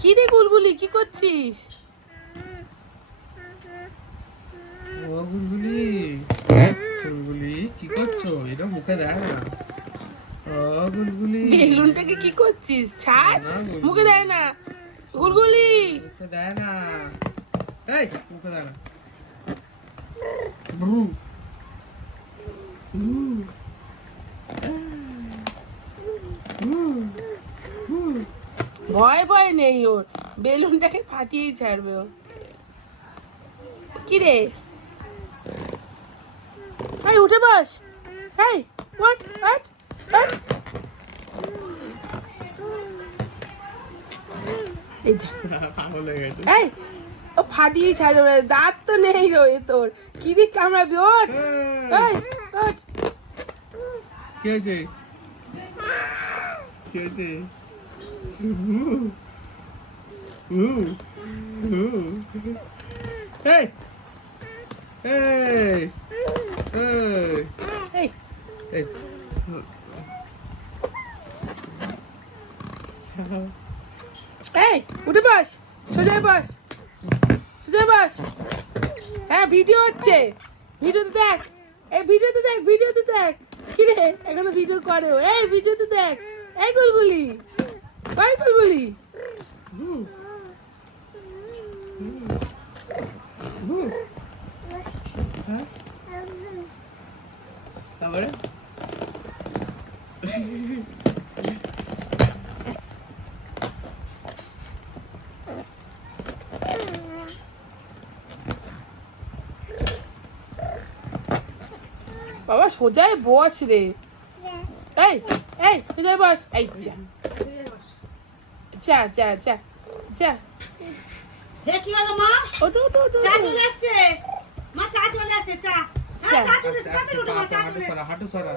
কি রে গুলগুলি কি করছিস? ও গুলগুলি গুলগুলি কি করছ? এটা মুখে দেয় না। ও গুলগুলি। বেলুনটাকে কি করছিস? ছাড় মুখে দেয় না। গুলগুলি। মুখে দেয় না। এই মুখে দেয় না। ব্রু। ব্রু। ভয় ভয় নেই ওর। বেলুনটাকে ফাটিয়েই ছাড়বে ও। কি রে এই উঠে বস। এই পাগল হয়ে গেছে। এই ও ফাটিয়েই ছাড়বে দাঁত তো নেই রয়ে তোর। কি দিক কামড়াবি কি হয়েছে? কি হয়েছে? এই এই এই এই এই এই উঠে বস সোজা বস সোজা বস। হ্যাঁ ভিডিও হচ্ছে। ভিডিওতে দেখ। এই ভিডিওতে দেখ ভিডিওতে দেখ। কি রে এখনও ভিডিও করে এই ভিডিওতে দেখ। এই গুলগুলি। ওই গুলগুলি তারপরে বাবা সোজায় বস রে। এই এই সোজায় বস। এই যা। যা যা যা যা। হে কি হলো মা? ওটো ওটো ওটো চা চলে আসছে। মা চা চলে আসছে চা। হ্যাঁ চা। চলে আসছে। তাড়াতাড়ি উঠো মা চা চলে আসছে। হাঁটু সরা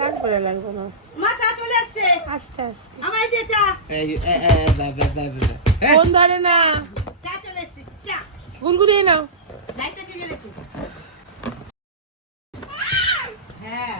লাগবে না লাগবে না। মা চা চলে আসছে। আস্তে আস্তে। আমার এই যে চা। এই এ এ দা দা দা দা ফোন ধরে না। চা চলে আসছে চা। গুলগুলি নাও। লাইটটা কে জ্বেলেছে? হ্যাঁ